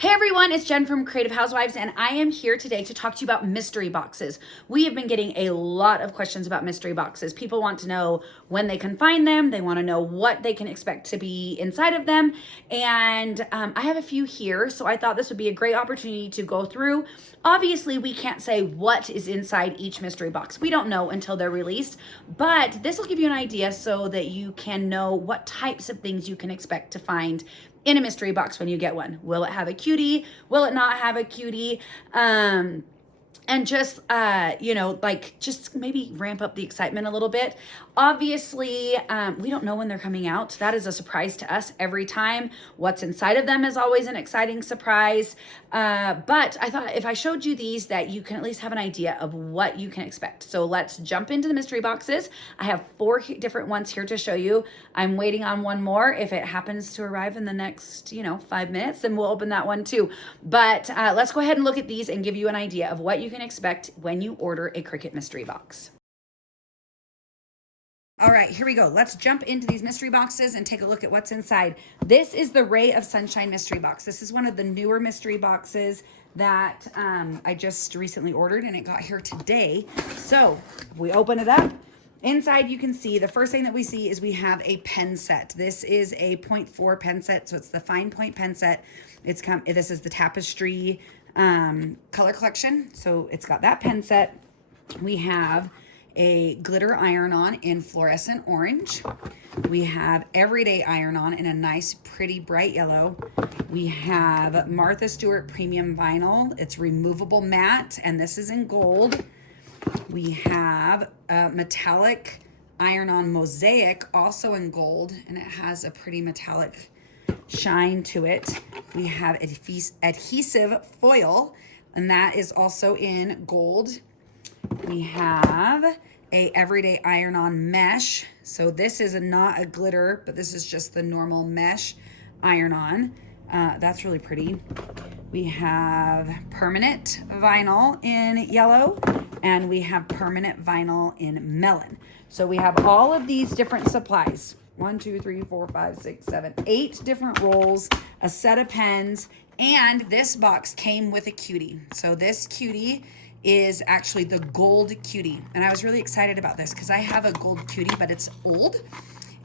Hey everyone, it's Jen from Creative Housewives, and I am here today to talk to you about mystery boxes. We have been getting a lot of questions about mystery boxes. People want to know when they can find them. They want to know what they can expect to be inside of them. And I have a few here, so I thought this would be a great opportunity to go through. Obviously, we can't say what is inside each mystery box. We don't know until they're released, but this will give you an idea so that you can know what types of things you can expect to find in a mystery box when you get one. Will it have a cutie? Will it not have a cutie? And just, just maybe ramp up the excitement a little bit. Obviously, we don't know when they're coming out. That is a surprise to us every time. What's inside of them is always an exciting surprise. But I thought if I showed you these, that you can at least have an idea of what you can expect. So let's jump into the mystery boxes. I have 4 different ones here to show you. I'm waiting on one more. If it happens to arrive in the next, 5 minutes, then we'll open that one too. But let's go ahead and look at these and give you an idea of what you can expect when you order a Cricut mystery box. All right, here we go. Let's jump into these mystery boxes and take a look at what's inside. This is the Ray of Sunshine mystery box. This is one of the newer mystery boxes that I just recently ordered, and it got here today. So we open it up. Inside, you can see the first thing that we see is we have a pen set. This is a 0.4 pen set, so it's the fine point pen set. This is the Tapestry color collection, so it's got that pen set. We have a glitter iron-on in fluorescent orange. We have everyday iron-on in a nice, pretty bright yellow. We have Martha Stewart premium vinyl. It's removable matte, and this is in gold. We have a metallic iron-on mosaic, also in gold, and it has a pretty metallic shine to it. We have adhesive foil, and that is also in gold. We have a everyday iron-on mesh. So this is not a glitter, but this is just the normal mesh iron-on. That's really pretty. We have permanent vinyl in yellow, and we have permanent vinyl in melon. So we have all of these different supplies. 1, 2, 3, 4, 5, 6, 7, 8 different rolls, a set of pens, and this box came with a cutie. So this cutie is actually the gold cutie. And I was really excited about this because I have a gold cutie, but it's old.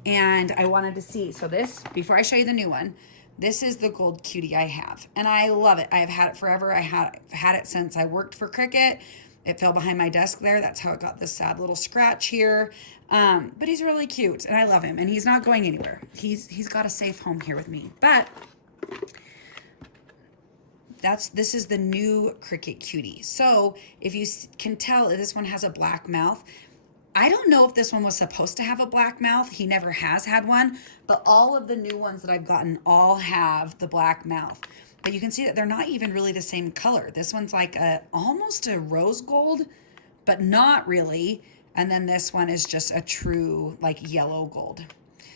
And I wanted to see. So this, before I show you the new one, this is the gold cutie I have. And I love it. I have had it forever. I have had it since I worked for Cricut. It fell behind my desk there. That's how it got this sad little scratch here. But he's really cute and I love him. And he's not going anywhere. He's got a safe home here with me. But this is the new Cricut Cutie. So if you can tell, this one has a black mouth. I don't know if this one was supposed to have a black mouth. He never has had one, but all of the new ones that I've gotten all have the black mouth. But you can see that they're not even really the same color. This one's like almost a rose gold, but not really. And then this one is just a true like yellow gold.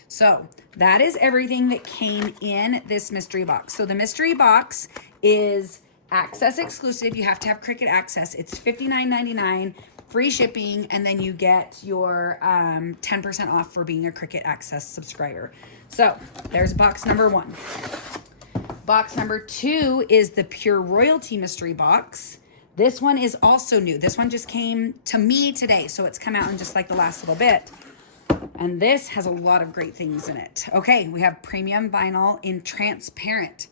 So that is everything that came in this mystery box. So the mystery box is access exclusive. You have to have Cricut access. It's $59.99, free shipping, and then you get your 10% off for being a Cricut access subscriber. So there's box number 1. Box number 2 is the Pure Royalty mystery box. This one is also new. This one just came to me today, so it's come out in just like the last little bit. And this has a lot of great things in it. Okay, we have premium vinyl in transparent.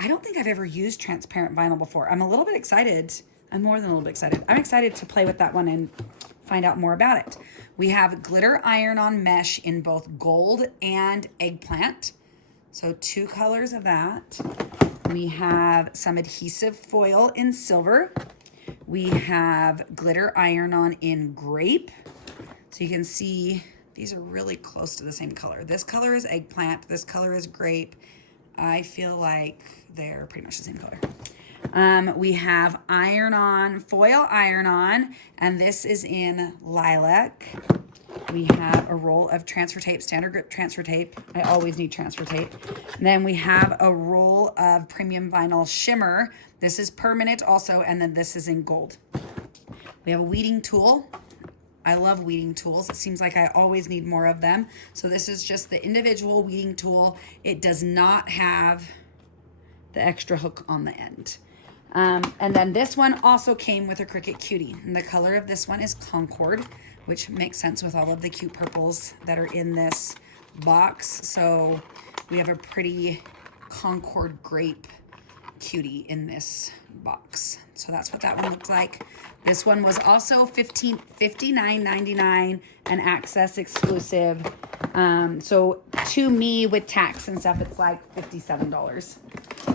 I don't think I've ever used transparent vinyl before. I'm a little bit excited. I'm more than a little bit excited. I'm excited to play with that one and find out more about it. We have glitter iron-on mesh in both gold and eggplant. So 2 colors of that. We have some adhesive foil in silver. We have glitter iron-on in grape. So you can see these are really close to the same color. This color is eggplant. This color is grape. I feel like they're pretty much the same color. We have iron-on, foil iron-on, and this is in lilac. We have a roll of transfer tape, standard grip transfer tape. I always need transfer tape. And then we have a roll of premium vinyl shimmer. This is permanent also, and then this is in gold. We have a weeding tool. I love weeding tools. It seems like I always need more of them. So this is just the individual weeding tool. It does not have the extra hook on the end. And then this one also came with a Cricut Cutie. And the color of this one is Concord, which makes sense with all of the cute purples that are in this box. So we have a pretty Concord grape cutie in this box. So that's what that one looked like. This one was also $59.99 and access exclusive. So to me, with tax and stuff, it's like $57.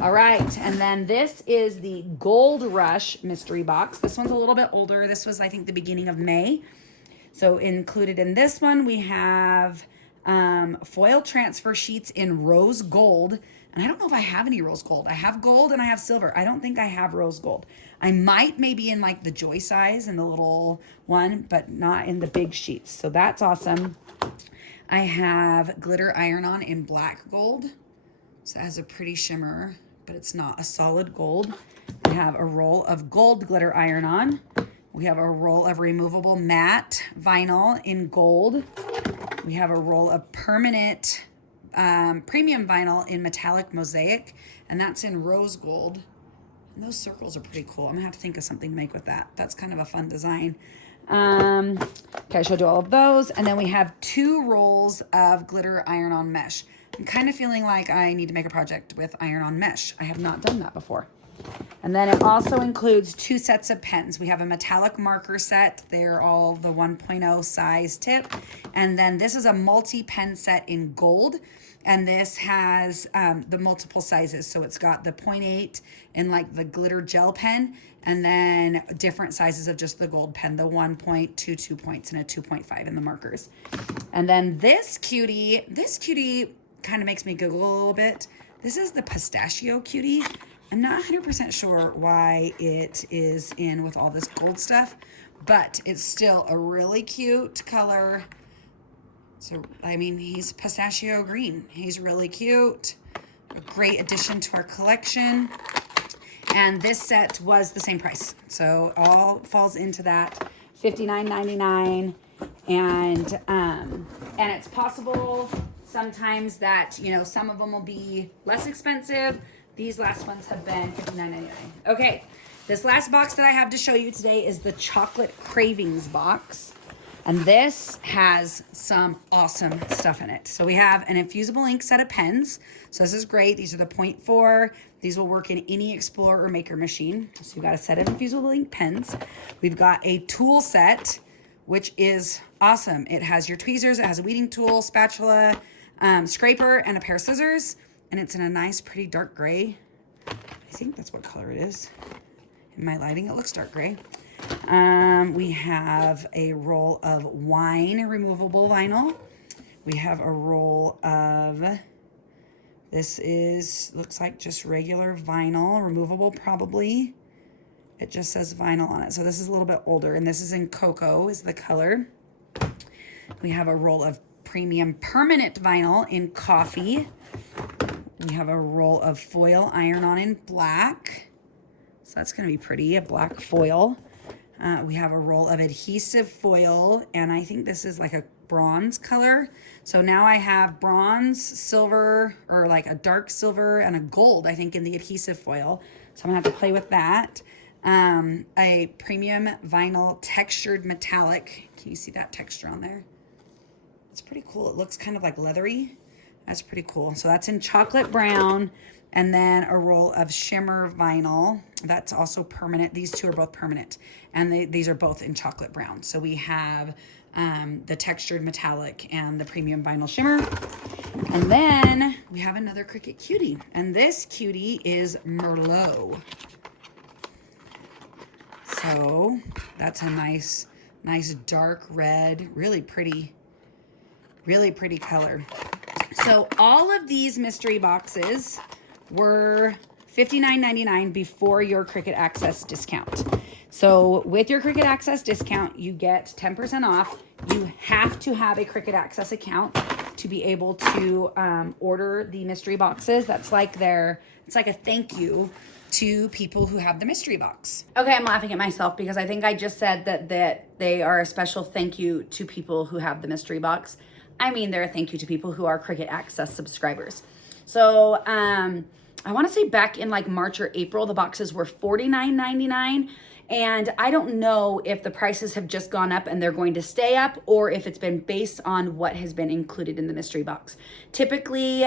All right, and then this is the Gold Rush mystery box. This one's a little bit older. This was, I think, the beginning of May. So included in this one, we have foil transfer sheets in rose gold. And I don't know if I have any rose gold. I have gold and I have silver. I don't think I have rose gold. I might maybe in like the joy size and the little one, but not in the big sheets. So that's awesome. I have glitter iron-on in black gold. So it has a pretty shimmer, but it's not a solid gold. We have a roll of gold glitter iron-on. We have a roll of removable matte vinyl in gold. We have a roll of permanent premium vinyl in metallic mosaic, and that's in rose gold. And those circles are pretty cool. I'm gonna have to think of something to make with that. That's kind of a fun design. Okay, I showed you all of those. And then we have 2 rolls of glitter iron-on mesh. I'm kind of feeling like I need to make a project with iron-on mesh. I have not done that before. And then it also includes 2 sets of pens. We have a metallic marker set. They're all the 1.0 size tip. And then this is a multi-pen set in gold. And this has the multiple sizes. So it's got the 0.8 in like the glitter gel pen, and then different sizes of just the gold pen, the 1.2 points and a 2.5 in the markers. And then this cutie kind of makes me giggle a little bit. This is the pistachio cutie. I'm not 100% sure why it is in with all this gold stuff, but it's still a really cute color. So, I mean, he's pistachio green. He's really cute. A great addition to our collection. And this set was the same price. So all falls into that $59.99. And it's possible sometimes that, you know, some of them will be less expensive. These last ones have been $59.99. Okay, this last box that I have to show you today is the Chocolate Cravings box. And this has some awesome stuff in it. So we have an infusible ink set of pens. So this is great. These are the 0.4. These will work in any Explorer or Maker machine. So we've got a set of infusible ink pens. We've got a tool set, which is awesome. It has your tweezers. It has a weeding tool, spatula, scraper, and a pair of scissors. And it's in a nice, pretty dark gray. I think that's what color it is. In my lighting, it looks dark gray. We have a roll of wine removable vinyl. We have a roll of, looks like just regular vinyl, removable probably. It just says vinyl on it. So this is a little bit older, and this is in cocoa is the color. We have a roll of premium permanent vinyl in coffee. We have a roll of foil iron-on in black. So that's going to be pretty, a black foil. We have a roll of adhesive foil, and I think this is like a bronze color. So now I have bronze, silver, or like a dark silver, and a gold, I think, in the adhesive foil. So I'm gonna have to play with that. A premium vinyl textured metallic. Can you see that texture on there? It's pretty cool. It looks kind of like leathery. That's pretty cool. So that's in chocolate brown. And then a roll of shimmer vinyl. That's also permanent. These 2 are both permanent. And these are both in chocolate brown. So we have the textured metallic and the premium vinyl shimmer. And then we have another Cricut Cutie. And this cutie is Merlot. So that's a nice dark red, really pretty color. So all of these mystery boxes were $59.99 before your Cricut Access discount. So with your Cricut Access discount, you get 10% off. You have to have a Cricut Access account to be able to order the mystery boxes. That's like it's like a thank you to people who have the mystery box. Okay, I'm laughing at myself because I think I just said that they are a special thank you to people who have the mystery box. I mean, they're a thank you to people who are Cricut Access subscribers. So I want to say back in like March or April, the boxes were $49.99. And I don't know if the prices have just gone up and they're going to stay up, or if it's been based on what has been included in the mystery box. Typically,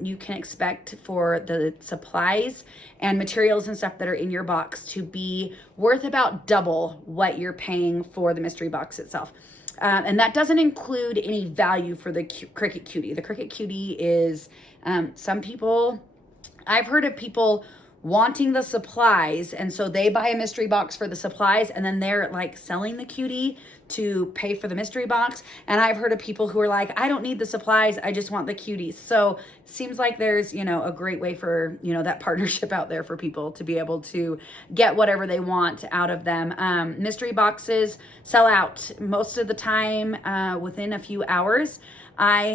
you can expect for the supplies and materials and stuff that are in your box to be worth about double what you're paying for the mystery box itself. And that doesn't include any value for the Cricut Cutie. The Cricut Cutie is, some people, I've heard of people wanting the supplies, and so they buy a mystery box for the supplies, and then they're like selling the cutie to pay for the mystery box. And I've heard of people who are like, I don't need the supplies, I just want the cuties. So it seems like there's, you know, a great way for, you know, that partnership out there for people to be able to get whatever they want out of them. Mystery boxes sell out most of the time within a few hours. I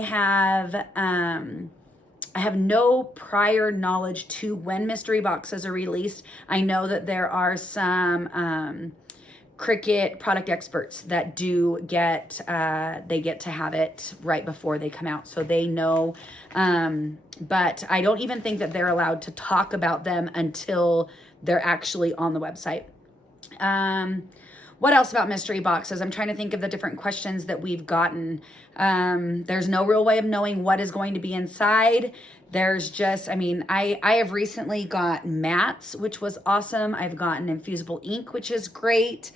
have no prior knowledge to when mystery boxes are released. I know that there are some Cricut product experts that do get, they get to have it right before they come out, so they know. But I don't even think that they're allowed to talk about them until they're actually on the website. What else about mystery boxes? I'm trying to think of the different questions that we've gotten. There's no real way of knowing what is going to be inside. There's just, I mean, I have recently got mats, which was awesome. I've gotten infusible ink, which is great.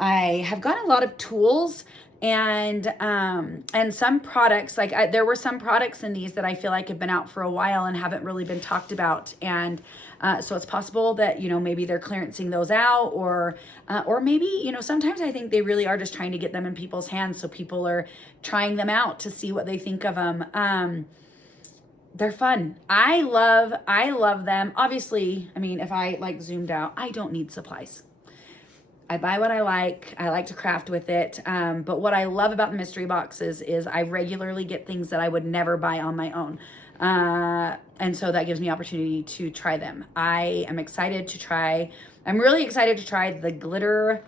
I have gotten a lot of tools and some products, like there were some products in these that I feel like have been out for a while and haven't really been talked about. And so it's possible that, you know, maybe they're clearancing those out, or maybe, you know, sometimes I think they really are just trying to get them in people's hands, so people are trying them out to see what they think of them. They're fun. I love them. Obviously, I mean, if I like zoomed out, I don't need supplies. I buy what I like. I like to craft with it. But what I love about the mystery boxes is I regularly get things that I would never buy on my own. And so that gives me opportunity to try them. I'm really excited to try the glitter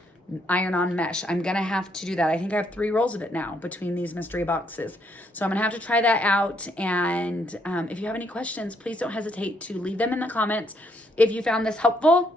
iron-on mesh. I'm gonna have to do that. I think I have 3 rolls of it now between these mystery boxes. So I'm gonna have to try that out. And if you have any questions, please don't hesitate to leave them in the comments. If you found this helpful,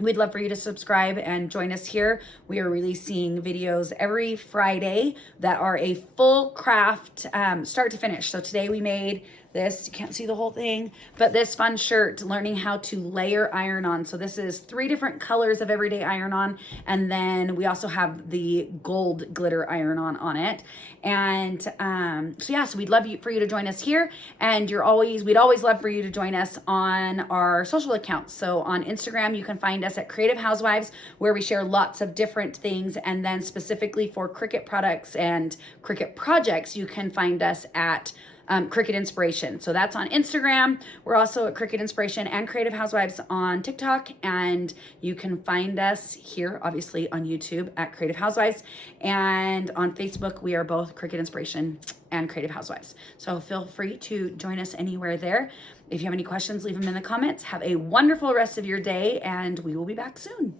we'd love for you to subscribe and join us here. We are releasing videos every Friday that are a full craft, start to finish. So today we made this, you can't see the whole thing, but this fun shirt, learning how to layer iron on. So this is 3 different colors of everyday iron on. And then we also have the gold glitter iron on it. And so we'd love for you to join us here. And we'd always love for you to join us on our social accounts. So on Instagram, you can find us at Creative Housewives, where we share lots of different things. And then specifically for Cricut products and Cricut projects, you can find us at Cricut Inspiration. So that's on Instagram. We're also at Cricut Inspiration and Creative Housewives on TikTok. And you can find us here, obviously, on YouTube at Creative Housewives. And on Facebook, we are both Cricut Inspiration and Creative Housewives. So feel free to join us anywhere there. If you have any questions, leave them in the comments. Have a wonderful rest of your day, and we will be back soon.